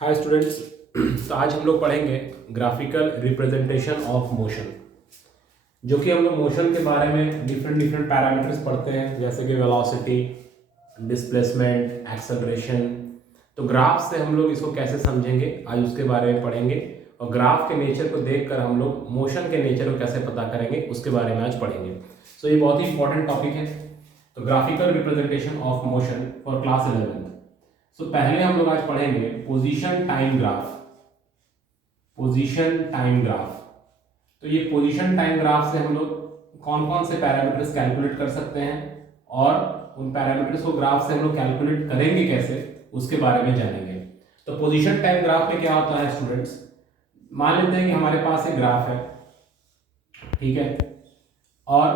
Hi students. तो आज हम लोग पढ़ेंगे ग्राफिकल रिप्रेजेंटेशन ऑफ मोशन, जो कि हम लोग मोशन के बारे में डिफरेंट पैरामीटर्स पढ़ते हैं, जैसे कि वेलोसिटी, डिस्प्लेसमेंट, एक्सेलरेशन। तो ग्राफ से हम लोग इसको कैसे समझेंगे आज उसके बारे में पढ़ेंगे, और ग्राफ के नेचर को देखकर हम लोग मोशन के नेचर को कैसे पता करेंगे उसके बारे में आज पढ़ेंगे। सो ये बहुत ही इंपॉर्टेंट टॉपिक है। तो graphical representation of motion for class 11। सो पहले हम लोग आज पढ़ेंगे position time graph. Position time graph, तो ये पोजीशन टाइम ग्राफ से हम लोग कौन कौन से पैरामीटर्स कैलकुलेट कर सकते हैं और उन पैरामीटर्स को ग्राफ से हम लोग कैलकुलेट करेंगे कैसे, उसके बारे में जानेंगे। तो पोजीशन टाइम ग्राफ में क्या होता है स्टूडेंट्स, मान लेते हैं कि हमारे पास एक ग्राफ है, ठीक है, और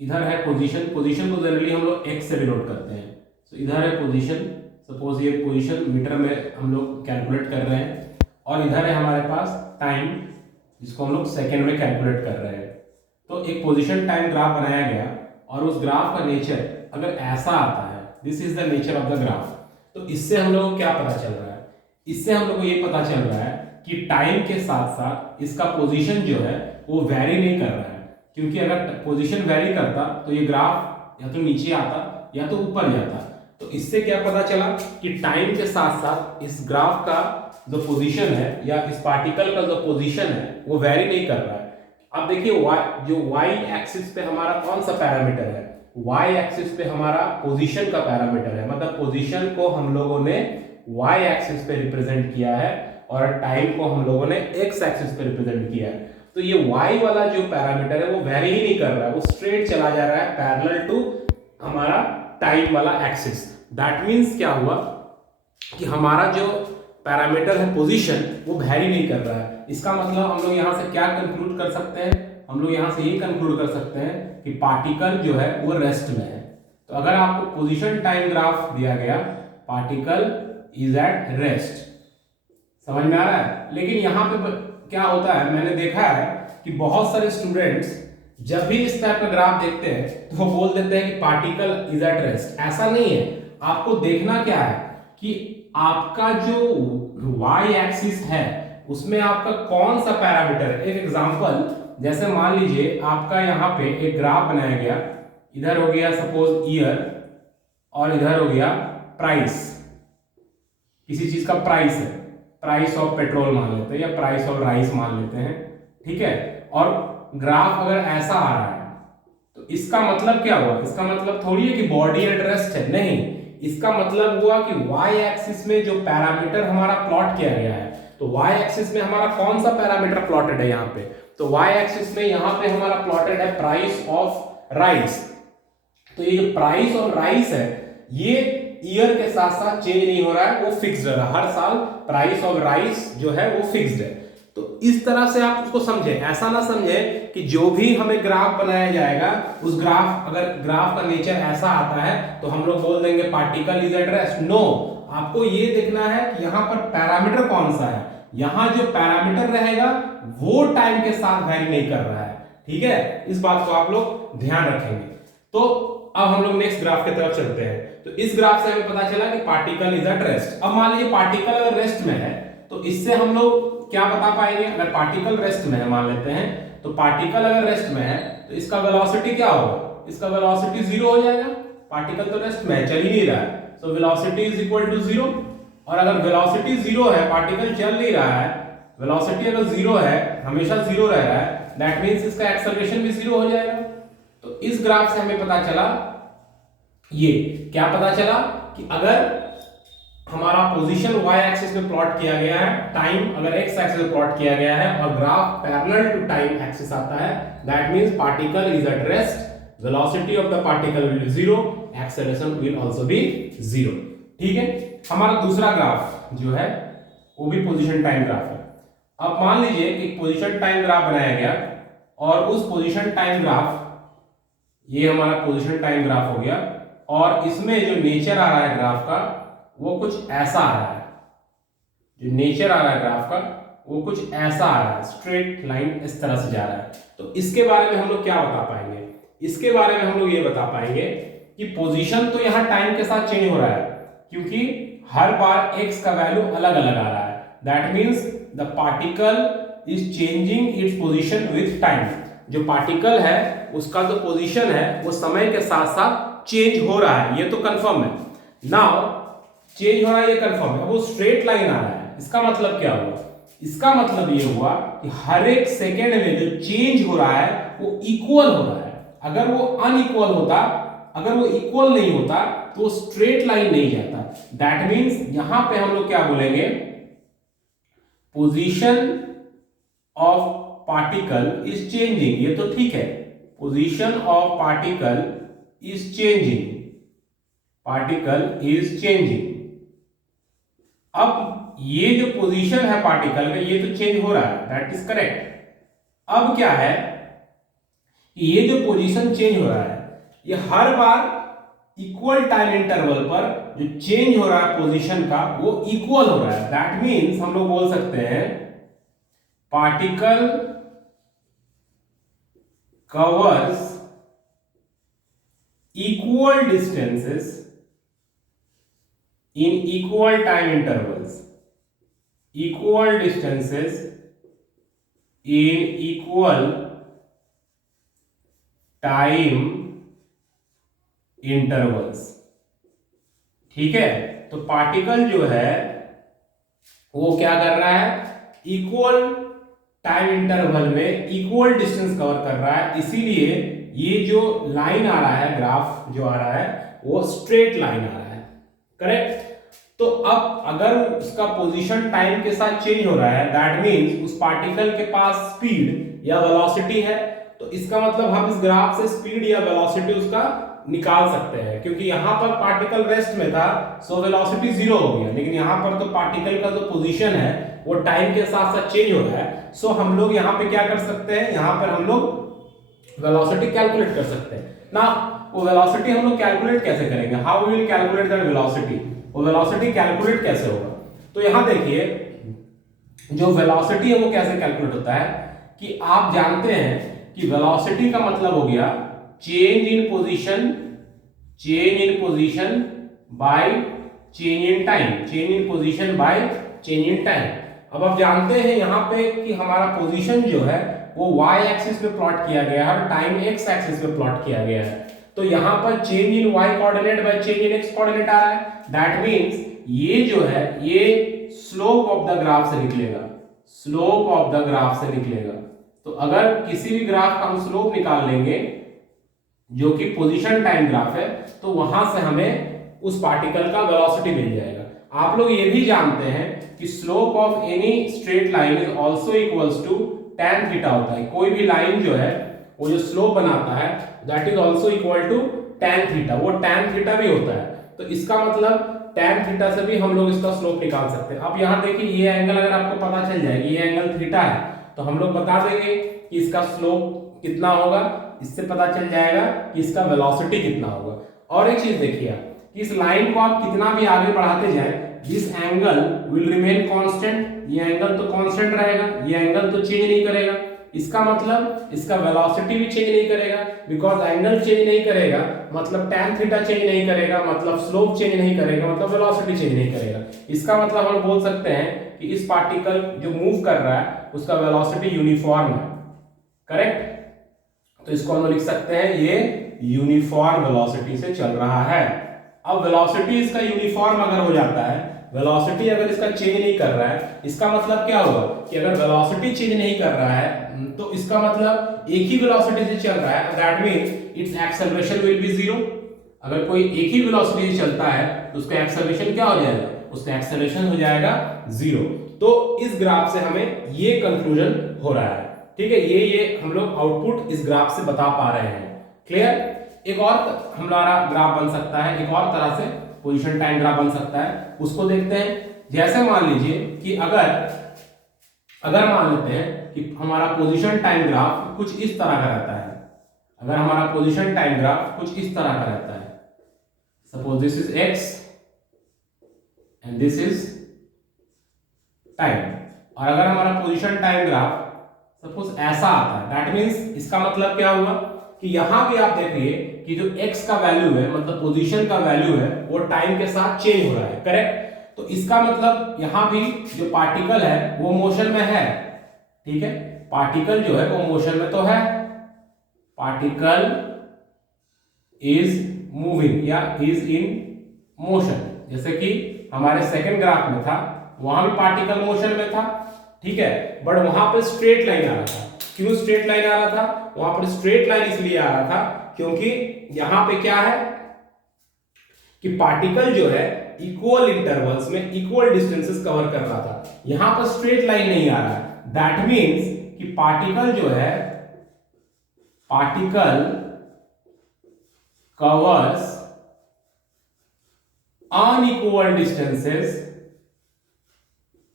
इधर है पोजीशन। पोजीशन को जनरली हम लोग एक्स से डिनोट करते हैं। तो इधर है पोजीशन, सपोज ये पोजीशन मीटर में हम लोग कैलकुलेट कर रहे हैं, और इधर है हमारे पास टाइम, जिसको हम लोग सेकेंड में कैलकुलेट कर रहे हैं। तो एक पोजीशन टाइम ग्राफ बनाया गया, और उस ग्राफ का नेचर अगर ऐसा आता है, this is the nature of the graph, तो इससे हम लोग को क्या पता चल रहा है, इससे हम लोग को ये पता चल रहा है कि टाइम के साथ साथ इसका पोजीशन जो है वो वेरी नहीं कर रहा है। क्योंकि अगर पोजीशन वेरी करता तो ये ग्राफ या तो नीचे आता या तो ऊपर जाता। तो इससे क्या पता चला कि टाइम के साथ साथ इस ग्राफ का जो पोजीशन है या इस पार्टिकल का जो पोजीशन है वो वेरी नहीं कर रहा है। अब देखिए जो y एक्सिस पे हमारा कौन सा पैरामीटर है, y एक्सिस पे हमारा पोजीशन का पैरामीटर है, मतलब पोजीशन को हम लोगों ने y एक्सिस पे रिप्रेजेंट किया है और टाइम को हम लोगों ने x एक्सिस पे रिप्रेजेंट किया है। तो ये y वाला जो पैरामीटर है वो वेरी ही नहीं कर रहा है, वो स्ट्रेट चला जा रहा है पैरेलल टू हमारा टाइम वाला एक्सिस। दैट मीन्स क्या हुआ कि हमारा जो पैरामीटर है पोजीशन वो वेरी नहीं कर रहा है। इसका मतलब हम लोग यहाँ से क्या कंक्लूड कर सकते हैं, हम लोग यहाँ से ये कंक्लूड कर सकते हैं कि पार्टिकल जो है वो रेस्ट में है। तो अगर आपको पोजीशन टाइम ग्राफ दिया गया, पार्टिकल इज एट रेस्ट, समझ में आ रहा है। लेकिन यहाँ पे क्या होता है, मैंने देखा है कि बहुत सारे स्टूडेंट्स जब भी इस टाइप का ग्राफ देखते हैं तो वो बोल देते हैं कि पार्टिकल इज एट रेस्ट। ऐसा नहीं है, आपको देखना क्या है कि आपका जो y एक्सिस है उसमें आपका कौन सा पैरामीटर है। एक एग्जांपल, जैसे मान लीजिए आपका यहाँ पे एक ग्राफ बनाया गया, इधर हो गया सपोज ईयर और इधर हो गया प्राइस, किसी चीज का प्राइस है, प्राइस ऑफ पेट्रोल मान लेते हैं या प्राइस ऑफ राइस मान लेते हैं, ठीक है। और ग्राफ अगर ऐसा आ रहा है तो इसका मतलब क्या हुआ, इसका मतलब थोड़ी है कि बॉडी एट रेस्ट है, नहीं, इसका मतलब हुआ कि y एक्सिस में जो पैरामीटर हमारा प्लॉट किया गया है, तो y एक्सिस में हमारा कौन सा पैरामीटर प्लॉटेड है यहाँ पे, तो y एक्सिस में यहाँ पे हमारा प्लॉटेड है प्राइस ऑफ राइस। तो ये जो प्राइस ऑफ राइस है ये ईयर के साथ साथ चेंज नहीं हो रहा है, वो फिक्स्ड है, हर साल प्राइस ऑफ राइस जो है वो फिक्स्ड है। तो इस तरह से आप उसको समझे, ऐसा ना समझे कि जो भी हमें ग्राफ बनाया जाएगा उस ग्राफ, अगर ग्राफ का नेचर ऐसा आता है तो हम लोग बोल देंगे particle is at rest. No, आपको ये देखना है कि यहाँ पर पैरामीटर कौन सा है, यहाँ जो पैरामीटर रहेगा वो टाइम के साथ वेरी नहीं कर रहा है, ठीक है। इस बात को आप लोग ध्यान रखेंगे। तो अब हम लोग नेक्स्ट ग्राफ की तरफ चलते हैं। तो इस ग्राफ से हमें पता चला कि पार्टिकल इज एट रेस्ट। अब मान लीजिए पार्टिकल अगर रेस्ट में है तो इससे हम लोग क्या बता पाएंगे, अगर पार्टिकल रेस्ट में है मान लेते हैं, तो पार्टिकल अगर रेस्ट में है तो इसका वेलोसिटी क्या होगा, इसका वेलोसिटी 0 हो जाएगा, पार्टिकल तो रेस्ट में चल ही नहीं रहा है, so velocity is equal to 0। और अगर वेलोसिटी 0 है, पार्टिकल चल नहीं रहा है, वेलोसिटी अगर 0 है, हमेशा 0 रह रहा है, दैट मींस इसका एक्सेलरेशन भी 0 हो जाएगा। तो इस ग्राफ से हमें पता चला, ये क्या पता चला कि अगर हमारा पोजीशन y एक्सिस में प्लॉट किया गया है, टाइम अगर x एक्सिस में प्लॉट किया गया है और graph parallel to time axis आता है, that means particle is at rest, velocity of the particle will be 0, acceleration will also be 0, ठीक है। हमारा दूसरा ग्राफ जो है वो भी पोजीशन टाइम ग्राफ है। अब मान लीजिए कि पोजीशन टाइम ग्राफ बनाया गया और उस पोजीशन टाइम ग्राफ, ये हमारा पोजीशन टाइम ग्राफ हो गया, और इसमें जो नेचर आ रहा है ग्राफ का वो कुछ ऐसा आ रहा है, जो नेचर आ रहा है ग्राफ का वो कुछ ऐसा आ रहा है, स्ट्रेट लाइन इस तरह से जा रहा है। तो इसके बारे में हम लोग क्या बता पाएंगे, इसके बारे में हम लोग ये बता पाएंगे कि पोजीशन तो यहाँ टाइम के साथ चेंज हो रहा है, क्योंकि हर बार x का वैल्यू अलग अलग आ रहा है, that means the particle is changing its position with time. जो पार्टिकल है उसका जो पोजीशन है वो समय के साथ साथ चेंज हो रहा है, ये तो कंफर्म है। नाउ चेंज हो रहा है ये कंफर्म है, वो स्ट्रेट लाइन आ रहा है, इसका मतलब क्या हुआ? इसका मतलब ये हुआ कि हर एक सेकेंड में जो चेंज हो रहा है वो इक्वल हो रहा है। अगर वो अनइक्वल होता, अगर वो इक्वल नहीं होता तो स्ट्रेट लाइन नहीं जाता। दैट मीन्स यहां पे हम लोग क्या बोलेंगे, position of particle is changing, ये तो ठीक है, position of particle is changing, particle is changing. अब ये जो पोजीशन है पार्टिकल का ये तो चेंज हो रहा है, दैट इज करेक्ट। अब क्या है कि ये जो पोजीशन चेंज हो रहा है ये हर बार इक्वल टाइम इंटरवल पर जो चेंज हो रहा है पोजीशन का वो इक्वल हो रहा है। दैट मीन्स हम लोग बोल सकते हैं particle covers equal distances in equal time intervals, equal distances in equal time intervals। ठीक है, तो पार्टिकल जो है वो क्या कर रहा है, इक्वल टाइम इंटरवल में इक्वल डिस्टेंस कवर कर रहा है, इसीलिए ये जो लाइन आ रहा है, ग्राफ जो आ रहा है वो स्ट्रेट लाइन आ रहा है, करेक्ट। तो अब अगर उसका पोजीशन टाइम के साथ चेंज हो रहा है, दैट मींस उस पार्टिकल के पास स्पीड या वेलोसिटी है, तो इसका मतलब हम इस ग्राफ से स्पीड या वेलोसिटी उसका निकाल सकते हैं, क्योंकि यहां पर पार्टिकल रेस्ट में था सो वेलोसिटी जीरो हो गया, लेकिन यहां पर तो पार्टिकल का जो पोजीशन है वो टाइम के साथ साथ चेंज हो रहा है। सो हम लोग यहाँ पे क्या कर सकते हैं, यहाँ पर हम लोग वेलोसिटी कैलकुलेट कर सकते हैं ना। वो वेलोसिटी हम लोग कैलकुलेट कैसे करेंगे, how we will calculate that velocity, वो वेलोसिटी कैलकुलेट कैसे होगा? तो यहाँ देखिए जो वेलोसिटी है वो कैसे कैलकुलेट होता है कि आप जानते हैं कि वेलोसिटी का मतलब हो गया change in position, change in position by change in time, change in position by change in time. अब आप जानते हैं यहाँ पे कि हमारा पोजीशन जो है वो y एक्सिस पे प्लॉट किया गया है और टाइम x एक्सिस पे प्लॉट किया गया है, तो यहाँ पर change in y coordinate by change in x coordinate आ रहा है। दैट मींस ये जो है ये स्लोप ऑफ द ग्राफ से निकलेगा, स्लोप ऑफ द ग्राफ से निकलेगा। तो अगर किसी भी ग्राफ का हम स्लोप निकाल लेंगे जो कि पोजीशन टाइम ग्राफ है, तो वहां से हमें उस पार्टिकल का वेलोसिटी मिल जाएगा। आप लोग ये भी जानते हैं कि slope of any straight line is also equals to tan theta होता है। कोई भी लाइन जो है वो जो स्लोप बनाता है that is also equal to tan theta, वो tan थीटा भी होता है। तो इसका मतलब tan थीटा से भी हम लोग इसका स्लोप निकाल सकते हैं। अब यहाँ देखिए ये एंगल अगर आपको पता चल जाए कि ये एंगल थीटा है तो हम लोग बता देंगे कि इसका स्लोप कितना होगा, इससे पता चल जाएगा कि इसका वेलोसिटी कितना होगा। और एक चीज देखिए कि इस लाइन को आप कितना भी आगे बढ़ाते जाएं, this angle will remain constant, ये एंगल तो कांस्टेंट रहेगा, ये एंगल तो चेंज नहीं करेगा। इसका मतलब इसका वेलोसिटी भी चेंज नहीं करेगा, बिकॉज एंगल चेंज नहीं करेगा मतलब tan थीटा चेंज नहीं करेगा, मतलब स्लोप चेंज नहीं करेगा, मतलब वेलोसिटी चेंज नहीं करेगा। इसका मतलब हम बोल सकते हैं कि इस पार्टिकल जो मूव कर रहा है उसका वेलोसिटी यूनिफॉर्म है, करेक्ट। तो इसको हम लिख सकते हैं ये यूनिफॉर्म वेलोसिटी से चल रहा है। अब वेलोसिटी इसका यूनिफॉर्म अगर हो जाता है, वेलोसिटी अगर इसका चेंज नहीं कर रहा है, इसका मतलब क्या होगा कि अगर वेलोसिटी चेंज नहीं कर रहा है तो इसका मतलब एक ही वेलोसिटी से चल रहा है, that means it's acceleration will be zero. अगर कोई एक ही वेलोसिटी से चलता है तो उसका एक्सेलरेशन क्या हो जाएगा, उसका एक्सेलरेशन हो जाएगा जीरो। तो इस ग्राफ से हमें ये कंक्लूजन हो रहा है, ठीक है। ये हम लोग आउटपुट इस ग्राफ से बता पा रहे हैं, क्लियर। एक और हमारा ग्राफ बन सकता है, एक और तरह से पोजीशन टाइम ग्राफ बन सकता है, उसको देखते हैं। जैसे मान लीजिए कि अगर मान लेते हैं कि हमारा पोजीशन टाइम ग्राफ कुछ इस तरह का रहता है, अगर हमारा पोजीशन टाइम ग्राफ कुछ इस तरह का रहता है, suppose this is x and this is time, और अगर हमारा पोजीशन टाइम ग्राफ सपोज ऐसा आता है, दैट मींस इसका मतलब क्या हुआ कि यहां भी आप देखिए कि जो x का वैल्यू है मतलब पोजीशन का वैल्यू है वो टाइम के साथ चेंज हो रहा है, करेक्ट। तो इसका मतलब यहां भी जो पार्टिकल है वो मोशन में है, ठीक है, पार्टिकल जो है वो मोशन में तो है, पार्टिकल इज मूविंग या इज इन मोशन। जैसे कि हमारे सेकंड ग्राफ में था, वहां भी पार्टिकल मोशन में था, ठीक है, बट वहां पे स्ट्रेट लाइन आ रहा था। क्यों स्ट्रेट लाइन आ रहा था? वहां पर स्ट्रेट लाइन इसलिए आ रहा था क्योंकि यहां पे क्या है कि पार्टिकल जो है इक्वल इंटरवल्स में इक्वल डिस्टेंसेस कवर कर रहा था। यहां पर स्ट्रेट लाइन नहीं आ रहा है। दैट मींस कि पार्टिकल जो है, particle covers unequal distances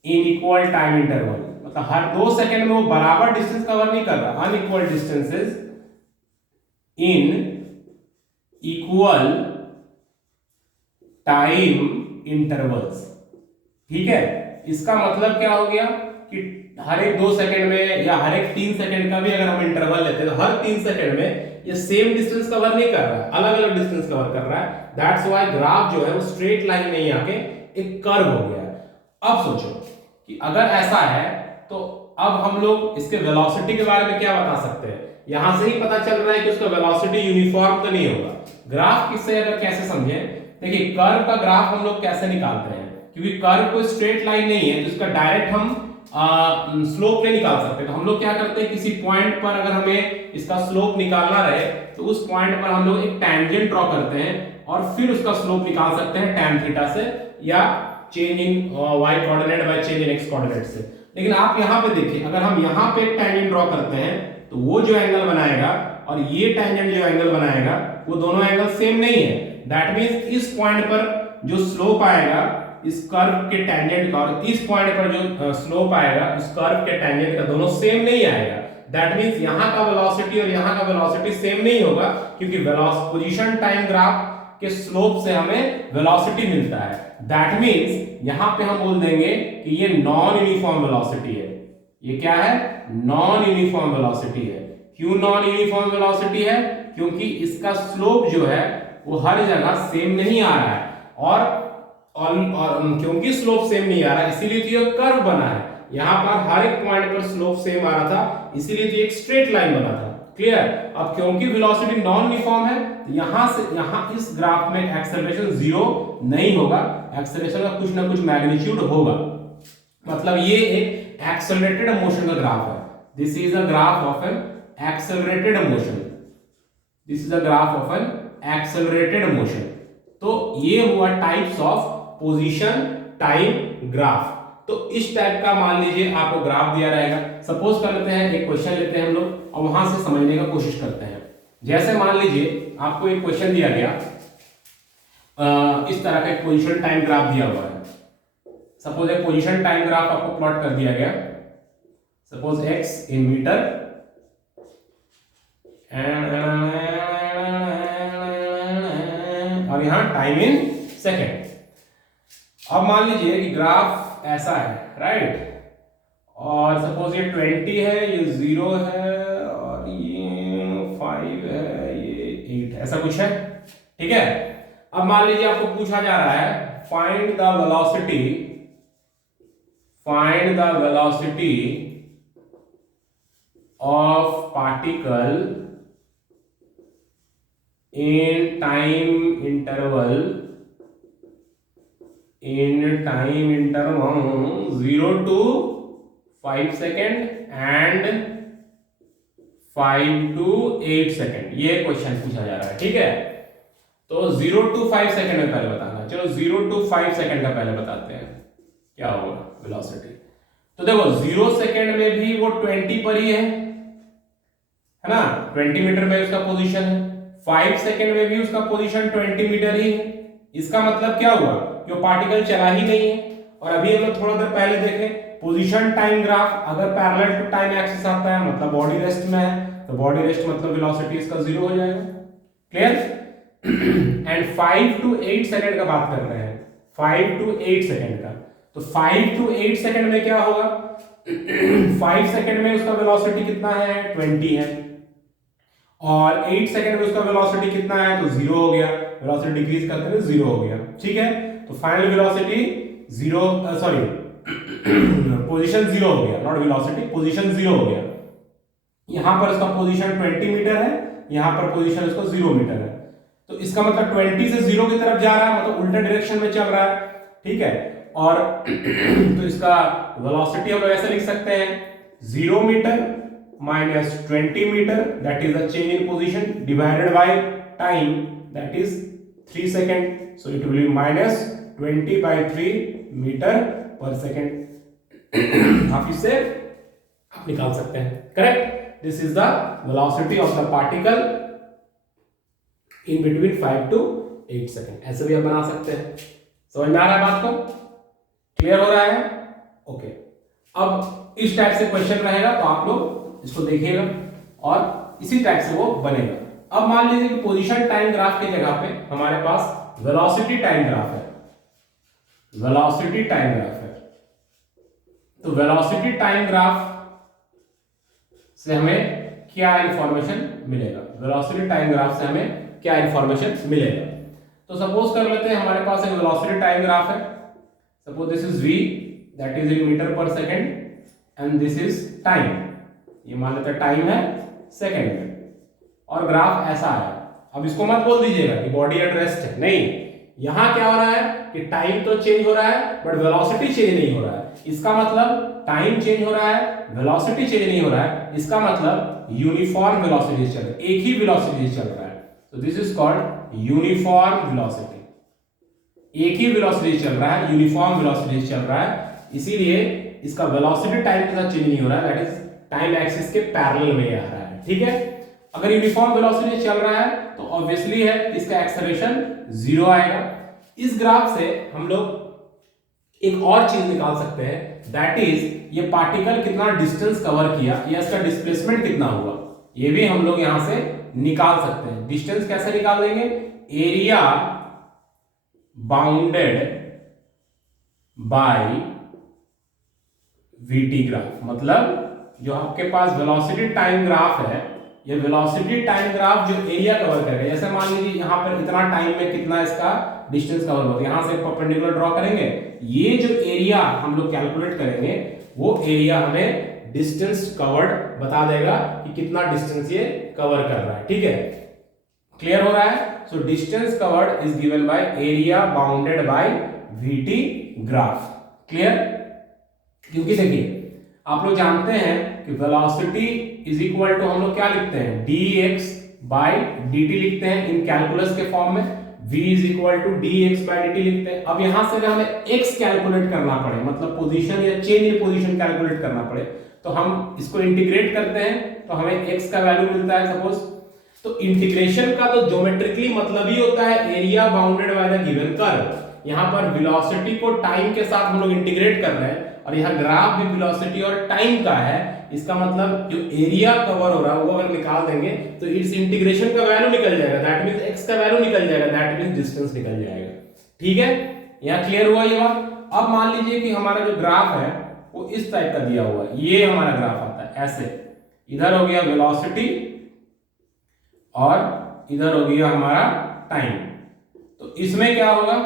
in equal time interval. मतलब हर 2 सेकंड में वो बराबर डिस्टेंस कवर नहीं कर रहा, unequal distances in equal time intervals, ठीक है। इसका मतलब क्या हो गया कि हर एक 2 सेकंड में या हर एक 3 सेकंड का भी अगर हम इंटरवल लेते हैं तो हर 3 सेकंड में ये सेम डिस्टेंस कवर नहीं कर रहा है, अलग अलग डिस्टेंस कवर कर रहा है। दैट्स व्हाई ग्राफ जो है वो स्ट्रेट लाइन नहीं आके एक कर्व हो गया है। अब सोचो कि अगर ऐसा है तो अब हम लोग इसके वेलोसिटी के बारे में क्या बता सकते हैं? यहां से ही पता चल रहा है कि उसका वेलोसिटी यूनिफॉर्म तो नहीं होगा। ग्राफ किससे अगर कैसे समझे, देखिए कर्व का ग्राफ हम लोग कैसे निकालते हैं, क्योंकि कर्व कोई स्ट्रेट लाइन नहीं है तो इसका डायरेक्ट हम स्लोप नहीं निकाल सकते। तो हम लोग क्या करते हैं, किसी पॉइंट पर अगर हमें इसका स्लोप निकालना रहे तो उस पॉइंट पर हम लोग एक टैंजेंट ड्रॉ करते हैं और फिर उसका स्लोप निकाल सकते हैं tan थीटा से या change in y coordinate by change in x coordinate से। लेकिन आप यहां पे देखिए, अगर हम यहां पे एक टैंजेंट ड्रॉ करते हैं तो वो जो एंगल बनाएगा और ये टैंजेंट जो एंगल बनाएगा वो दोनों एंगल सेम नहीं है। दैट मींस इस पॉइंट पर जो स्लोप आएगा इस कर्व के टैंजेंट का और इस पॉइंट पर जो स्लोप आएगा उस कर्व के टैंजेंट का दोनों सेम नहीं आएगा। दैट मींस यहां का वेलोसिटी और यहां का वेलोसिटी सेम नहीं होगा, क्योंकि पोजीशन टाइम ग्राफ के स्लोप से हमें वेलोसिटी मिलता है। दैट मींस यहां पे हम बोल देंगे कि ये नॉन यूनिफॉर्म वेलोसिटी है। ये क्या है? नॉन यूनिफॉर्म वेलोसिटी है। क्यों नॉन यूनिफॉर्म वेलोसिटी है? क्योंकि इसका स्लोप जो है वो हर जगह सेम नहीं आ रहा है और क्योंकि स्लोप सेम नहीं आ रहा है इसीलिए तो ये कर्व बना है। यहां पर हर एक पॉइंट पर स्लोप सेम आ रहा था, इसीलिए तो एक स्ट्रेट लाइन बना था। क्लियर? अब क्योंकि वेलोसिटी नॉन यूनिफॉर्म है तो यहां से यहां इस ग्राफ में एक्सेलरेशन जीरो नहीं होगा, एक्सेलरेशन का कुछ ना कुछ मैग्नीट्यूड होगा। मतलब ये एक एक्सेलरेटेड मोशन का ग्राफ है। This is a graph of N accelerated motion. This is a graph of N accelerated motion. तो ये हुआ types of position time graph. तो इस टाइप का मान लीजिए आपको ग्राफ दिया रहेगा। सपोज कर लेते हैं एक क्वेश्चन लेते हैं हम लोग और वहां से समझने का कोशिश करते हैं। जैसे मान लीजिए आपको एक क्वेश्चन दिया गया, इस तरह का एक पोजीशन टाइम ग्राफ दिया हुआ है। सपोज एक पोजीशन टाइम ग्राफ आपको प्लॉट कर दिया गया, सपोज x इन मीटर और यहां टाइम इन सेकेंड। अब मान लीजिए कि ग्राफ ऐसा है, राइट, और सपोज ये 20 है, ये 0 है और ये 5 है, ये 8 है, ऐसा कुछ है, ठीक है। अब मान लीजिए आपको पूछा जा रहा है find the velocity, find the velocity of particle in time interval 0 to 5 second and 5 to 8 second। ये क्वेश्चन पूछा जा रहा है, ठीक है। तो 0 to 5 सेकंड में पहले बताना। चलो 0 to 5 सेकंड का पहले बताते हैं क्या होगा वेलोसिटी। तो देखो 0 सेकंड में भी वो 20 पर ही है ना, 20 मीटर में उसका पोजीशन है। 5 सेकंड में भी उसका पोजीशन 20 मीटर ही है। इसका मतलब क्या हुआ कि वो पार्टिकल चला ही नहीं है। और अभी हम लोग थोड़ा देर पहले देखे पोजीशन टाइम ग्राफ अगर पैरेलल टू टाइम एक्सिस आता है मतलब बॉडी रेस्ट में है, तो बॉडी रेस्ट मतलब वेलोसिटी इसका 0 हो जाएगा। क्लियर? एंड 5 to 8 सेकंड का बात कर रहे हैं, 5 to 8 सेकंड का। तो 5 to 8 सेकंड में क्या होगा? 5 सेकंड में उसका वेलोसिटी कितना है? 20 है। और 8 सेकंड में उसका वेलोसिटी कितना है? तो 0 हो गया। वेलोसिटी डिक्रीज करते हुए 0 हो गया, ठीक है। तो final velocity zero, sorry position zero हो गया, नॉट वेलोसिटी, पोजीशन जीरो हो गया। यहां पर इसका पोजीशन 20 मीटर है, यहां पर पोजीशन इसको 0 मीटर है। तो इसका मतलब 20 से 0 की तरफ जा रहा है, मतलब उल्टा डायरेक्शन में चल रहा है, ठीक है। और तो इसका वेलोसिटी हम लोग ऐसे लिख सकते हैं 0 metre minus 20 metre, that is the change in position, divided by time, that is 3 second. So it will be minus 20/3 metre per second. आप इससे आप निकाल सकते हैं, correct. This is the velocity of the particle in between 5 to 8 second. ऐसे भी आप बना सकते हैं। समझ में आ रहा है बात को? क्लियर हो रहा है? ओके। अब इस टाइप से क्वेश्चन रहेगा तो आप लोग इसको देखिएगा और इसी टाइप से वो बनेगा। अब मान लीजिए कि पोजीशन टाइम ग्राफ की जगह पे हमारे पास वेलोसिटी टाइम ग्राफ है, वेलोसिटी टाइम ग्राफ है। तो वेलोसिटी टाइम ग्राफ से हमें क्या इंफॉर्मेशन मिलेगा? वेलोसिटी टाइम ग्राफ से हमें क्या इंफॉर्मेशन मिलेगा? तो सपोज कर लेते हैं हमारे पास एक वेलोसिटी टाइम ग्राफ है। Suppose this is v, that is in metre per second, and this is time, ये मान लेते हैं टाइम है सेकंड में, और ग्राफ ऐसा है। अब इसको मत बोल दीजिएगा कि बॉडी एट रेस्ट है, नहीं, यहां क्या हो रहा है कि टाइम तो चेंज हो रहा है बट वेलोसिटी चेंज नहीं हो रहा है। इसका मतलब टाइम चेंज हो रहा है, वेलोसिटी चेंज नहीं हो रहा है, इसका मतलब यूनिफॉर्म वेलोसिटी चल रहा है, एक ही वेलोसिटी चल रहा है। तो this is called uniform velocity. एक ही वेलोसिटी चल रहा है, यूनिफॉर्म वेलोसिटी चल रहा है, इसीलिए इसका वेलोसिटी टाइम के साथ चेंज नहीं हो रहा है, दैट इज टाइम एक्सिस के पैरेलल में आ रहा है, ठीक है। अगर यूनिफॉर्म वेलोसिटी चल रहा है तो ऑब्वियसली है इसका एक्सेलरेशन 0 आएगा। इस ग्राफ से हम लोग एक और चीज निकाल सकते हैं, दैट इज ये पार्टिकल कितना डिस्टेंस कवर किया या इसका डिस्प्लेसमेंट कितना हुआ, ये भी हम लोग यहां से निकाल सकते हैं। डिस्टेंस कैसे निकाल देंगे? Area bounded bye VT graph. मतलब जो आपके पास वेलोसिटी टाइम ग्राफ है, ये वेलोसिटी टाइम ग्राफ जो एरिया कवर करेगा, जैसे मान लीजिए यहां पर इतना टाइम में कितना इसका डिस्टेंस कवर होगा, यहां से परपेंडिकुलर ड्रॉ करेंगे, ये जो एरिया हम लोग कैलकुलेट करेंगे वो एरिया हमें डिस्टेंस कवर्ड बता देगा कि कितना डिस्टेंस ये कवर कर रहा है, ठीक है। क्लियर हो रहा है? So distance covered is given by area bounded bye VT graph. Clear? क्योंकि देखिए आप लोग जानते हैं कि वेलोसिटी इज इक्वल टू हम लोग क्या लिखते हैं, dx बाय dt लिखते हैं इन कैलकुलस के फॉर्म में, v is equal to dx by dt लिखते हैं। अब यहां से अगर हमें x कैलकुलेट करना पड़े, मतलब पोजीशन या चेंज इन पोजीशन कैलकुलेट करना पड़े, तो हम इसको इंटीग्रेट करते हैं तो हमें x का वैल्यू मिलता है सपोज। तो इंटीग्रेशन का तो ज्योमेट्रिकली मतलब ही होता है area bounded by the given curve. यहां पर वेलोसिटी को टाइम के साथ हम लोग इंटीग्रेट कर रहे हैं और यह ग्राफ भी वेलोसिटी और टाइम का है, इसका मतलब जो एरिया कवर हो रहा है वो अगर निकाल देंगे तो इस इंटीग्रेशन का वैल्यू निकल जाएगा, दैट मींस x का वैल्यू निकल जाएगा, दैट मींस डिस्टेंस निकल जाएगा, ठीक है। यहां क्लियर हुआ ये बात? अब मान लीजिए कि हमारा जो ग्राफ है वो इस टाइप का दिया हुआ है, ये हमारा ग्राफ आता है ऐसे, इधर हो गया वेलोसिटी और इधर हो गया हमारा टाइम। तो इसमें क्या होगा,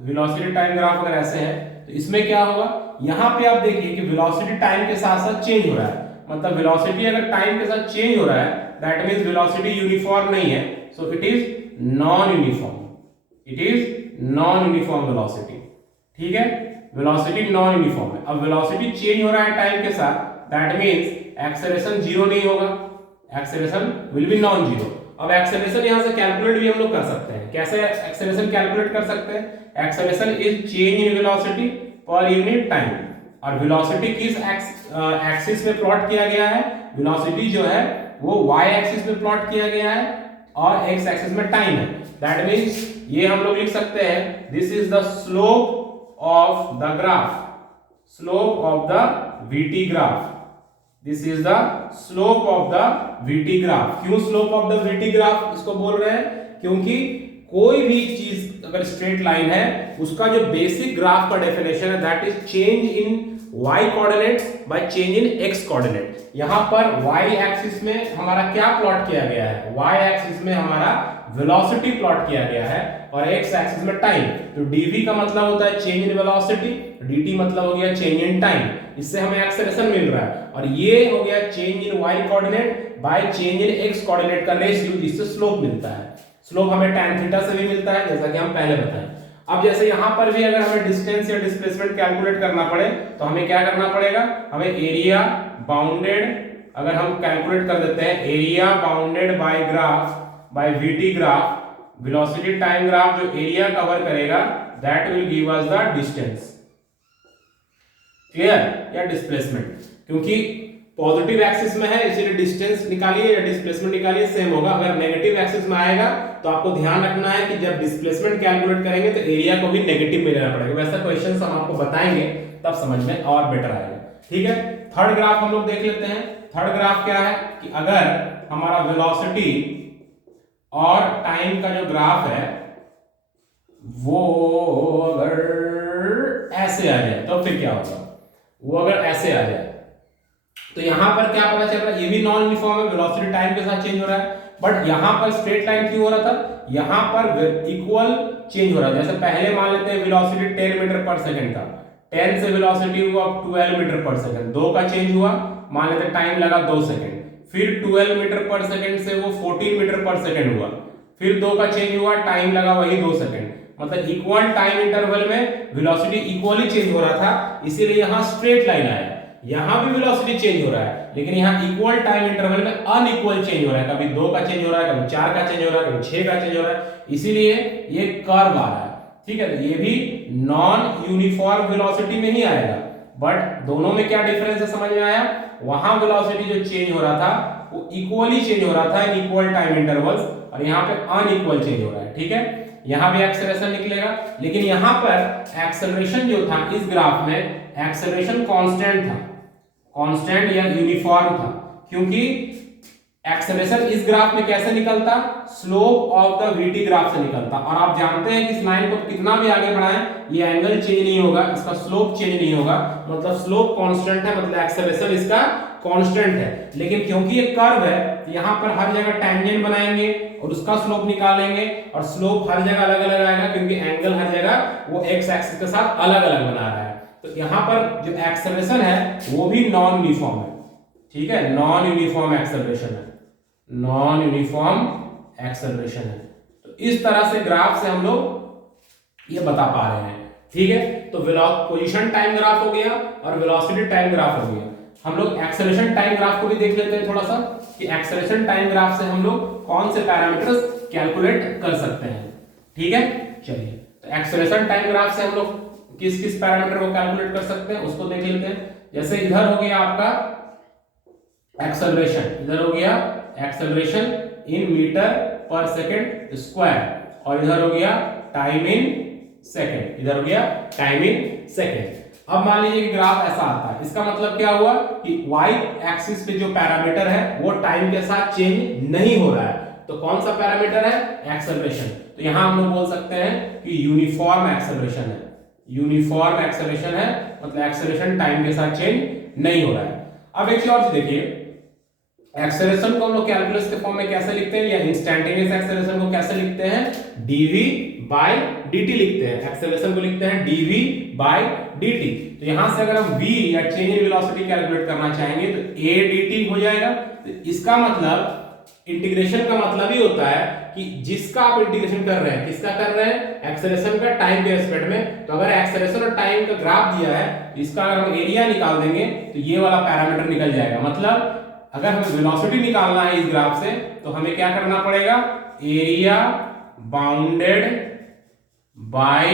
वेलोसिटी टाइम ग्राफ अगर ऐसे है तो इसमें क्या होगा, यहां पे आप देखिए कि वेलोसिटी टाइम के साथ साथ चेंज हो रहा है, मतलब वेलोसिटी अगर टाइम के साथ चेंज हो रहा है दैट मींस वेलोसिटी यूनिफॉर्म नहीं है, सो it is non uniform, it is non uniform velocity, ठीक है। वेलोसिटी नॉन यूनिफॉर्म है। अब वेलोसिटी चेंज हो रहा है टाइम के साथ, दैट मींस एक्सेलरेशन जीरो नहीं होगा, acceleration will be non zero. अब एक्सेलरेशन यहां से कैलकुलेट भी हम लोग कर सकते हैं, कैसे एक्सेलरेशन कैलकुलेट कर सकते हैं? Acceleration is change in velocity per unit time, और वेलोसिटी किस एक्सिस में प्लॉट किया गया है? वेलोसिटी जो है वो y एक्सिस में प्लॉट किया गया है और x एक्सिस में टाइम है, दैट मींस ये हम लोग लिख सकते हैं this is the slope of the graph, slope of the vt graph, this is the slope of the vt graph. क्यों slope of the vt graph इसको बोल रहे हैं? क्योंकि कोई भी चीज अगर स्ट्रेट लाइन है उसका जो बेसिक ग्राफ का डेफिनेशन है that is change in y coordinates bye change in x coordinate. यहां पर y एक्सिस में हमारा क्या प्लॉट किया गया है? y एक्सिस में हमारा वेलोसिटी प्लॉट किया गया है और x एक्सिस में टाइम। तो dv का मतलब होता है चेंज इन वेलोसिटी dt मतलब हो गया चेंज इन टाइम, इससे हमें एक्सेलरेशन मिल रहा है, और ये हो गया change in y coordinate by change in x coordinate का रेशियो, जिससे स्लोप मिलता है। स्लोप हमें tan थीटा से भी मिलता है, जैसा कि हम पहले बताए। अब जैसे यहां पर भी अगर हमें डिस्टेंस या डिस्प्लेसमेंट कैलकुलेट करना पड़े तो हमें क्या करना पड़ेगा, हमें एरिया बाउंडेड, अगर हम कैलकुलेट कर देते हैं area bounded by graph by vt graph, velocity time graph जो एरिया कवर करेगा that will give us the distance, clear, या डिस्प्लेसमेंट, क्योंकि पॉजिटिव एक्सिस में है इसीलिए डिस्टेंस निकालिए या डिस्प्लेसमेंट निकालिए सेम होगा। अगर नेगेटिव एक्सिस में आएगा तो आपको ध्यान रखना है कि जब डिस्प्लेसमेंट कैलकुलेट करेंगे तो एरिया को भी नेगेटिव में लेना पड़ेगा। वैसा क्वेश्चंस हम आपको बताएंगे तब समझ में और बेटर आएगा, ठीक है। थर्ड ग्राफ हम लोग देख लेते हैं। थर्ड ग्राफ क्या है कि अगर हमारा वेलोसिटी और टाइम का जो ग्राफ है वो अगर ऐसे आ जाए तो फिर क्या होगा, वो अगर ऐसे आ जाए तो यहां पर क्या पता चल रहा है, ये भी नॉन यूनिफॉर्म है, वेलोसिटी टाइम के साथ चेंज हो रहा है, बट यहां पर स्ट्रेट लाइन क्यों हो रहा था, यहां पर इक्वल चेंज हो रहा है। जैसे पहले मान लेते हैं वेलोसिटी 10 मीटर पर सेकंड था, 10 से वेलोसिटी हुआ 12 मीटर पर सेकंड, 2 का चेंज हुआ, मान लेते टाइम लगा 2 सेकंड, फिर 12 मीटर पर सेकंड से वो 14 मीटर पर सेकंड हुआ, फिर 2 का चेंज हुआ, टाइम लगा वही 2 सेकंड, मतलब इक्वल टाइम इंटरवल में वेलोसिटी इक्वली चेंज हो रहा था, इसीलिए यहां स्ट्रेट लाइन आया। यहां भी वेलोसिटी चेंज हो रहा है लेकिन यहां इक्वल टाइम इंटरवल में अनइक्वल चेंज हो रहा है, कभी 2 का चेंज हो रहा है, कभी 4 का चेंज हो रहा है, कभी 6 का चेंज हो रहा है, इसीलिए ये कर्व आ रहा है, ठीक है। तो ये भी नॉन यूनिफॉर्म वेलोसिटी में ही आएगा, बट दोनों में क्या डिफरेंस है समझ में आया। वहां वेलोसिटी जो चेंज हो रहा था वो इक्वली चेंज हो रहा था इन इक्वल टाइम इंटरवल्स, और यहाँ पे अनइक्वल चेंज हो रहा है, ठीक है। यहां भी एक्सेलरेशन निकलेगा, लेकिन यहां पर एक्सेलरेशन जो था इस ग्राफ में एक्सेलरेशन कांस्टेंट था, कांस्टेंट या यूनिफॉर्म था, क्योंकि एक्सेलरेशन इस ग्राफ में कैसे निकलता, slope of the vt graph से निकलता, और आप जानते हैं कि इस लाइन को कितना भी आगे बढ़ाएं ये एंगल चेंज नहीं होगा, इसका स्लोप चेंज नहीं होगा, मतलब स्लोप कांस्टेंट है, मतलब एक्सेलरेशन इसका कांस्टेंट है। लेकिन क्योंकि ये कर्व है तो यहां पर हर जगह टेंजेंट बनाएंगे और उसका स्लोप निकालेंगे, और स्लोप हर जगह अलग अलग आएगा क्योंकि एंगल हर जगह वो एक्स एक्सिस के साथ अलग अलग बना रहा है। तो यहां पर जो एक्सेलरेशन है वो भी नॉन यूनिफॉर्म है, ठीक है, नॉन यूनिफॉर्म एक्सेलरेशन है, नॉन यूनिफॉर्म एक्सेलरेशन है। तो इस तरह से ग्राफ से हम लोग ये बता पा रहे हैं, ठीक है। तो पोजीशन टाइम ग्राफ हो गया और वेलोसिटी टाइम ग्राफ हो गया। हम लोग एक्सेलरेशन टाइम ग्राफ को भी देख लेते हैं थोड़ा सा, कि एक्सेलरेशन टाइम ग्राफ से हम लोग कौन से पैरामीटर्स कैलकुलेट कर सकते हैं, ठीक है। चलिए, तो एक्सेलरेशन टाइम ग्राफ से हम लोग किस किस पैरामीटर को कैलकुलेट कर सकते हैं उसको देख लेते हैं। जैसे इधर हो गया आपका एक्सेलरेशन, इधर हो गया acceleration in metre per second square, और इधर हो गया टाइम इन सेकंड, इधर हो गया टाइम इन सेकंड। अब मान लीजिए कि ग्राफ ऐसा आता है, इसका मतलब क्या हुआ कि y एक्सिस पे जो पैरामीटर है वो टाइम के साथ चेंज नहीं हो रहा है, तो कौन सा पैरामीटर है, एक्सेलरेशन। तो यहां हम लोग बोल सकते हैं कि यूनिफॉर्म एक्सेलरेशन है, यूनिफॉर्म एक्सेलरेशन है, मतलब एक्सेलरेशन टाइम के साथ चेंज नहीं हो रहा है। अब एक चीज और देखिए, एक्सेलरेशन को हम लोग कैलकुलस के फॉर्म में कैसे लिखते हैं, या इंस्टैंटेनियस एक्सेलरेशन को कैसे लिखते हैं, dv बाय dt लिखते हैं, एक्सेलरेशन को लिखते हैं dv बाय dt। तो यहां से अगर हम v या चेंज इन वेलोसिटी कैलकुलेट करना चाहेंगे तो a dt हो जाएगा। तो इसका मतलब इंटीग्रेशन का मतलब ही होता है कि जिसका आप इंटीग्रेशन कर रहे हैं, किसका कर रहे हैं, एक्सेलरेशन का टाइम के रिस्पेक्ट में। तो अगर एक्सेलरेशन और टाइम का ग्राफ दिया है तो इसका अगर हम एरिया निकाल देंगे तो ये वाला पैरामीटर निकल जाएगा। मतलब अगर हमें वेलोसिटी निकालना है इस ग्राफ से तो हमें क्या करना पड़ेगा, area bounded by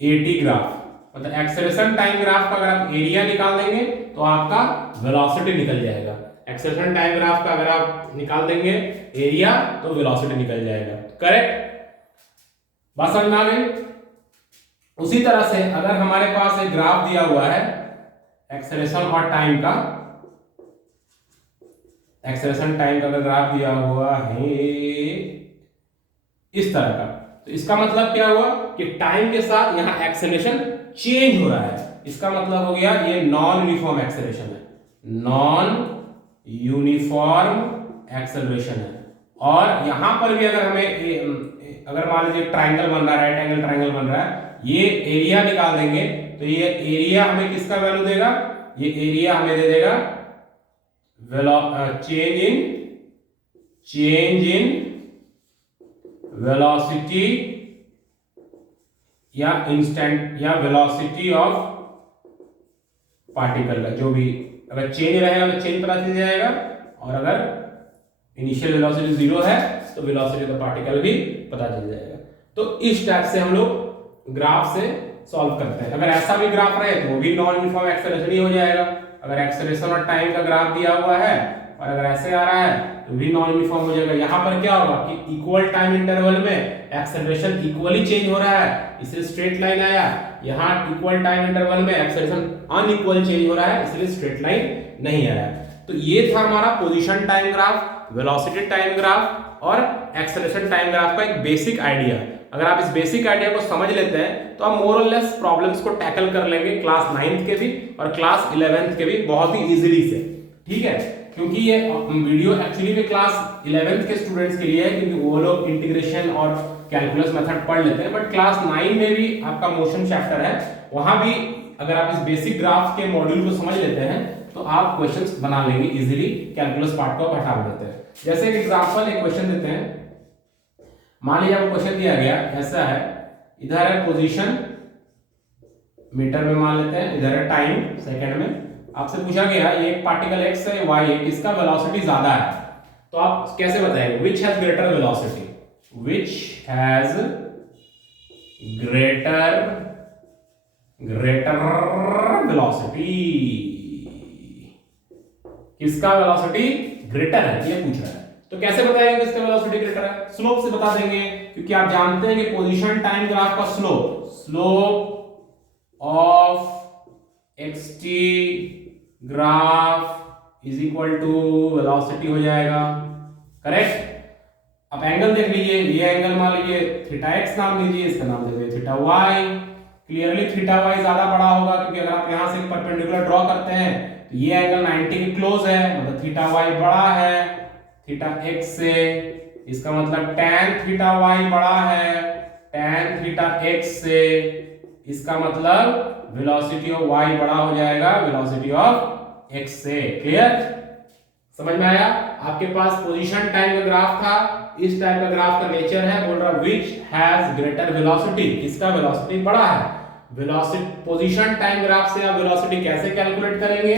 eighty graph, मतलब एक्सेलरेशन टाइम ग्राफ का अगर आप एरिया निकाल देंगे तो आपका वेलोसिटी निकल जाएगा। एक्सेलरेशन टाइम ग्राफ का अगर आप निकाल देंगे एरिया तो वेलोसिटी निकल जाएगा, करेक्ट, बात समझ में आ गई। उसी तरह से अगर हमारे पास एक ग्राफ दिया हुआ है एक्सेलरेशन और टाइम का, एक्सेलरेशन टाइम का अगर ग्राफ दिया हुआ है इस तरह का, तो इसका मतलब क्या हुआ कि टाइम के साथ यहां एक्सेलरेशन चेंज हो रहा है, इसका मतलब हो गया ये नॉन यूनिफॉर्म एक्सेलरेशन है, नॉन यूनिफॉर्म एक्सेलरेशन है। और यहां पर भी अगर हमें अगर मान लीजिए ट्रायंगल बन रहा है, राइट एंगल ट्रायंगल बन रहा है, ये एरिया निकाल देंगे तो ये एरिया हमें किसका वैल्यू देगा, ये एरिया हमें दे देगा चेंज इन वेलोसिटी या इंस्टेंट या वेलोसिटी ऑफ पार्टिकल का, जो भी अगर चेंज रहेगा तो चेंज पता चल जाएगा, और अगर इनिशियल वेलोसिटी 0 है तो वेलोसिटी ऑफ द पार्टिकल भी पता चल जाएगा। तो इस टाइप से हम लोग ग्राफ से सॉल्व करते हैं। अगर ऐसा भी ग्राफ रहे तो वो भी नॉन यूनिफॉर्म एक्सेलरेशन ही हो जाएगा। अगर एक्सेलरेशन और टाइम का ग्राफ दिया हुआ है और अगर ऐसे आ रहा है तो भी नॉन यूनिफॉर्म हो जाएगा। यहाँ पर क्या होगा कि इक्वल टाइम इंटरवल में एक्सेलरेशन इक्वली चेंज हो रहा है, इसलिए स्ट्रेट लाइन आया। यहाँ इक्वल टाइम इंटरवल में एक्सेलरेशन अनइक्वल चेंज हो रहा है, इसलिए स्ट्रेट लाइन नहीं आया। तो ये था हमारा position time graph, velocity time graph और एक्सेलरेशन टाइम ग्राफ का एक बेसिक आइडिया। अगर आप इस बेसिक आइडिया को समझ लेते हैं तो आप मोर और लेस प्रॉब्लम्स को टैकल कर लेंगे क्लास 9th के भी और क्लास 11th के भी बहुत ही इजीली से, ठीक है। क्योंकि ये वीडियो एक्चुअली में क्लास 11th के स्टूडेंट्स के लिए है, क्योंकि वो लोग इंटीग्रेशन और कैलकुलस मेथड पढ़ लेते हैं, बट क्लास 9 में भी आपका मोशन चैप्टर है, वहां भी अगर आप इस बेसिक ग्राफ के मॉड्यूल को समझ लेते हैं तो आप क्वेश्चंस बना लेंगे इजीली, कैलकुलस पार्ट को हटा देते हैं। जैसे एक एग्जांपल एक क्वेश्चन देते हैं, मान लीजिए आपको क्वेश्चन दिया गया ऐसा है, इधर है पोजीशन मीटर में मान लेते हैं, इधर है टाइम सेकंड में। आपसे पूछा गया ये एक पार्टिकल x है y है, किसका वेलोसिटी ज्यादा है, तो आप कैसे बताएंगे which has greater velocity, which has greater velocity, किसका वेलोसिटी ग्रेटर है ये पूछ रहा है। तो कैसे बताएंगे किसका वेलोसिटी ग्रेटर है, स्लोप से बता देंगे, क्योंकि आप जानते हैं कि पोजीशन टाइम ग्राफ का slope of xt graph is equal to velocity हो जाएगा, करेक्ट। अब एंगल देख लीजिए, ये एंगल मान लीजिए थीटा x नाम लीजिए, इसका नाम दे दीजिए theta y। Clearly theta y ज्यादा बड़ा होगा, क्योंकि अगर आप यहां से एक परपेंडिकुलर ड्रॉ करते हैं तो ये एंगल 90 के क्लोज है, मतलब थीटा y बड़ा है थीटा x से, इसका मतलब tan थीटा y बड़ा है tan थीटा x से, इसका मतलब वेलोसिटी ऑफ y बड़ा हो जाएगा वेलोसिटी ऑफ x से। क्लियर, समझ में आया। आपके पास पोजीशन टाइम का ग्राफ था, इस टाइप का ग्राफ का नेचर है, बोल रहा व्हिच हैज ग्रेटर वेलोसिटी, इसका वेलोसिटी बड़ा है। वेलोसिटी पोजीशन टाइम ग्राफ से आप वेलोसिटी कैसे कैलकुलेट करेंगे,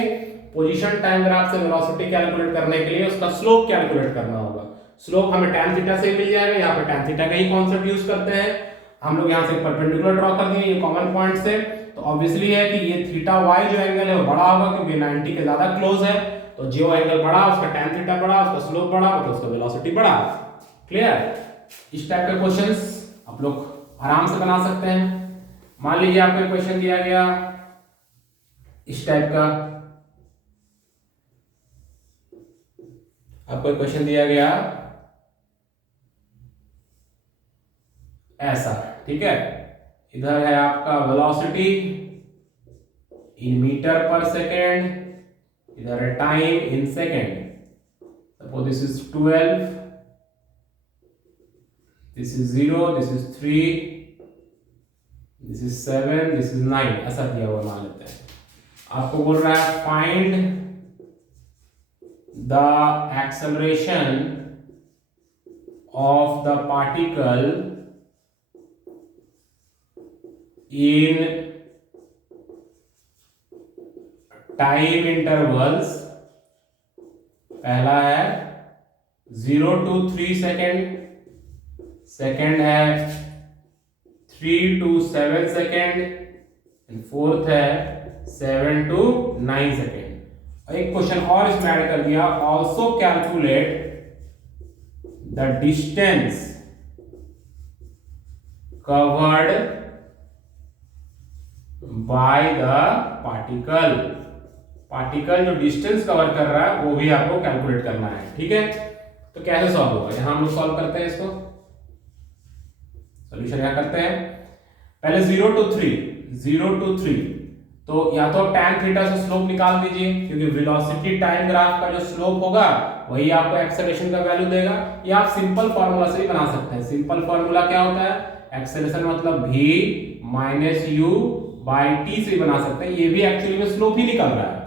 पोजीशन टाइम ग्राफ से वेलोसिटी कैलकुलेट करने के लिए उसका स्लोप कैलकुलेट करना होगा। स्लोप हमें tan थीटा से मिल जाएगा, यहाँ पे tan थीटा का ही कांसेप्ट यूज करते हैं हम लोग। यहाँ से परपेंडिकुलर ड्रॉ कर दिए ये कॉमन पॉइंट से, तो ऑब्वियसली है कि ये थीटा y जो एंगल है वो बड़ा होगा, क्योंकि 90 के ज्यादा क्लोज है, तो जो एंगल बड़ा उसका tan थीटा बड़ा, उसका स्लोप बड़ा, मतलब उसका वेलोसिटी बड़ा। क्लियर, इस टाइप के क्वेश्चंस आप लोग आराम से बना सकते हैं। मान लीजिए आपको क्वेश्चन दिया गया इस टाइप का, आपको क्वेश्चन दिया गया ऐसा, ठीक है। इधर है आपका वेलोसिटी इन मीटर पर सेकेंड, इधर है time in second. Suppose this is 12, this is 0, this is 3, this is 7, this is 9, ऐसा दिया हुआ मान लेते हैं। आपको बोल रहा है find the acceleration of the particle in time intervals. पहला है 0 to 3 सेकेंड, सेकेंड है 3 to 7 सेकेंड, एंड फोर्थ है 7 to 9 सेकेंड। एक क्वेश्चन और इसमें ऐड कर दिया, also calculate the distance covered by the particle. Particle जो डिस्टेंस कवर कर रहा है वो भी आपको कैलकुलेट करना है, ठीक है। तो कैसे सॉल्व होगा, यहां हम लोग सॉल्व करते हैं इसको, सॉल्यूशन यहां करते हैं। पहले 0 to 3, तो या तो tan थीटा से स्लोप निकाल दीजिए, क्योंकि वेलोसिटी टाइम ग्राफ का जो स्लोप होगा वही आपको एक्सेलरेशन का वैल्यू देगा। या आप सिंपल फार्मूला से भी बना सकते हैं। सिंपल फार्मूला क्या होता है, एक्सेलरेशन मतलब v minus you by T से बना सकते हैं। ये भी एक्चुअली में स्लोप ही निकल रहा है,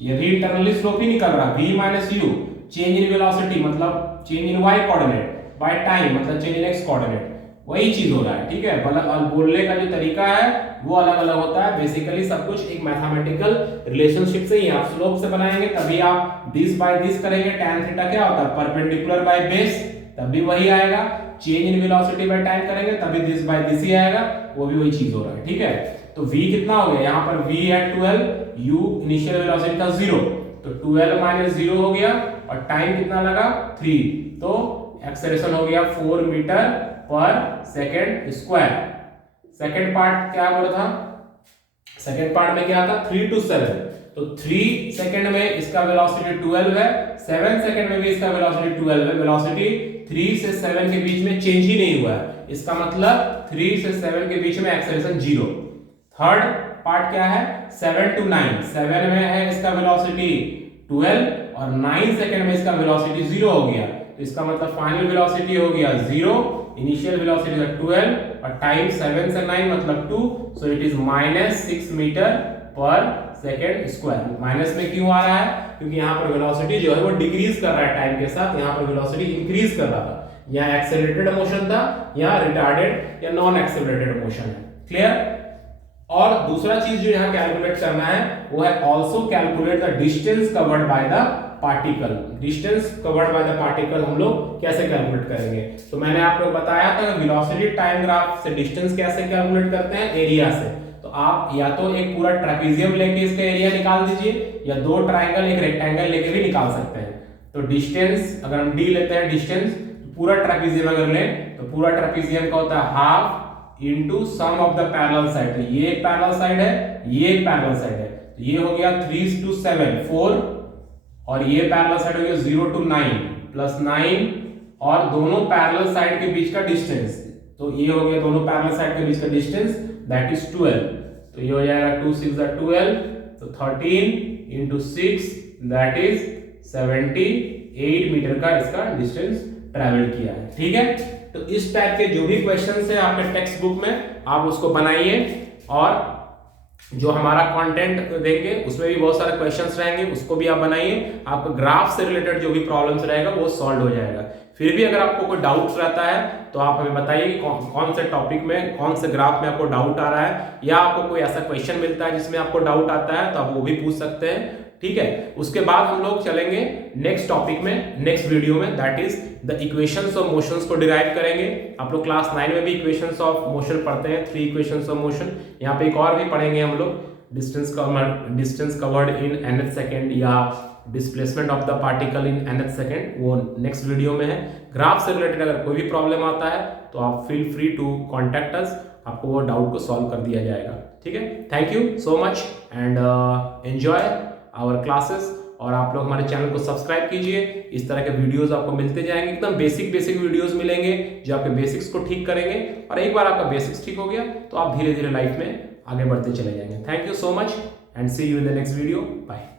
ये भी इंटरनली स्लोप ही निकल रहा है। v minus u change in velocity मतलब change in y coordinate by time मतलब चेंज इन x कोऑर्डिनेट, वही चीज हो रहा है। ठीक है, बोलने का जो तरीका है वो अलग अलग होता है। बेसिकली सब कुछ एक मैथमेटिकल रिलेशनशिप से ही, आप स्लोप से बनाएंगे तभी आप दिस बाय दिस करेंगे, tan थीटा क्या होता है परपेंडिकुलर बाय बेस, तब भी वही आएगा। Change in velocity by time करेंगे तभी दिस बाय दिस ही आएगा, वो भी वही चीज हो रहा है। ठीक है, तो v कितना हो गया यहाँ पर, v है 12, u इनिशियल वेलोसिटी था 0, तो 12 माइनस 0 हो गया और टाइम कितना लगा 3, तो एक्सेलरेशन हो गया 4 metre per second square. Second part क्या बोला था, सेकेंड पार्ट में क्या था 3 to 7, तो 3 सेकेंड में इसका वेलोसिटी 12 है, 7 सेकेंड में भी इसका वेलोसिटी 12 है। वेलोसिटी 3 से 7 के बीच में चेंज ही नहीं हुआ है, इसका मतलब 3 से 7 के बीच में एक्सेलरेशन 0। थर्ड पार्ट क्या है 7 to 9, 7 में है इसका वेलोसिटी 12 और 9 सेकेंड में इसका वेलोसिटी 0 हो गया, तो इसका मतलब फाइनल वेलोसिटी हो गया 0, इनिशियल वेलोसिटी था 12 और टाइम 7 से 9 मतलब 2, so it is minus 6 metre per second square. Minus में क्यों आ रहा है, क्योंकि यहाँ पर वेलोसिटी जो है वो डिक्रीज कर रहा है टाइम के साथ, यहाँ पर वेलोसिटी इंक्रीज कर रहा था। यहाँ एक्सेलरेटेड मोशन था, यहाँ रिटार्डेड या नॉन एक्सेलरेटेड मोशन है। क्लियर। और दूसरा चीज जो यहाँ कैलकुलेट करना है वो है also calculate the distance covered by the particle. Distance covered by the particle हम लोग कैसे कैलकुलेट करेंगे, तो मैंने आप लोग बताया था वेलोसिटी टाइम ग्राफ से डिस्टेंस कैसे कैलकुलेट करते हैं, एरिया से। तो आप या तो एक पूरा ट्रेपेजियम लेके इसका एरिया निकाल दीजिए या दो ट्राइंगल एक रेक्टेंगल लेके भी निकाल सकते हैं। तो डिस्टेंस अगर हम डी लेते हैं डिस्टेंस, पूरा ट्रेपेजियम अगर लें तो पूरा ट्रेपेजियम का होता है half into sum of the parallel side. तो ये एक पैरेलल साइड है, ये एक पैरेलल साइड है, तो ये हो गया 3 to 7 4 और ये पैरेलल साइड हो गया 0 to 9 प्लस 9 और दोनों पैरेलल साइड के बीच का डिस्टेंस, तो ये हो गया दोनों पैरेलल साइड के बीच का डिस्टेंस दैट इज 12, तो ये हो जाएगा 2 6 12, तो 13 into 6 दैट इज 78 मीटर का इसका डिस्टेंस ट्रैवल किया है। ठीक है, तो इस टाइप के जो भी क्वेश्चंस है आपके टेक्स्ट बुक में आप उसको बनाइए, और जो हमारा कंटेंट देंगे उसमें भी बहुत सारे क्वेश्चंस रहेंगे, उसको भी आप बनाइए। आपको ग्राफ से रिलेटेड जो भी प्रॉब्लम्स रहेगा वो सॉल्व हो जाएगा। फिर भी अगर आपको कोई डाउट रहता है तो आप हमें बताइए कि कौन से टॉपिक में कौन से ग्राफ में आपको डाउट आ रहा है, या आपको कोई ऐसा क्वेश्चन मिलता है जिसमें आपको डाउट आता है तो आप वो भी पूछ सकते हैं। ठीक है, उसके बाद हम लोग चलेंगे नेक्स्ट टॉपिक में, नेक्स्ट वीडियो में, that is the equations of motions को डिराइव करेंगे। आप लोग क्लास 9 में भी इक्वेशंस ऑफ मोशन पढ़ते हैं, 3 इक्वेशंस ऑफ मोशन। यहाँ पे एक और भी पढ़ेंगे हम लोग, distance covered in nth second या displacement of the particle in nth second, वो नेक्स्ट वीडियो में है। ग्राफ से रिलेटेड अगर कोई भी प्रॉब्लम आता है तो आप feel free to contact us, आपको वो डाउट को सॉल्व कर दिया जाएगा। ठीक है, thank you so much and enjoy our classes, और आप लोग हमारे चैनल को सब्सक्राइब कीजिए। इस तरह के वीडियोस आपको मिलते जाएंगे, एकदम बेसिक वीडियोस मिलेंगे जो आपके बेसिक्स को ठीक करेंगे, और एक बार आपका बेसिक्स ठीक हो गया तो आप धीरे धीरे लाइफ में आगे बढ़ते चले जाएंगे। Thank you so much and see you in the next video, bye.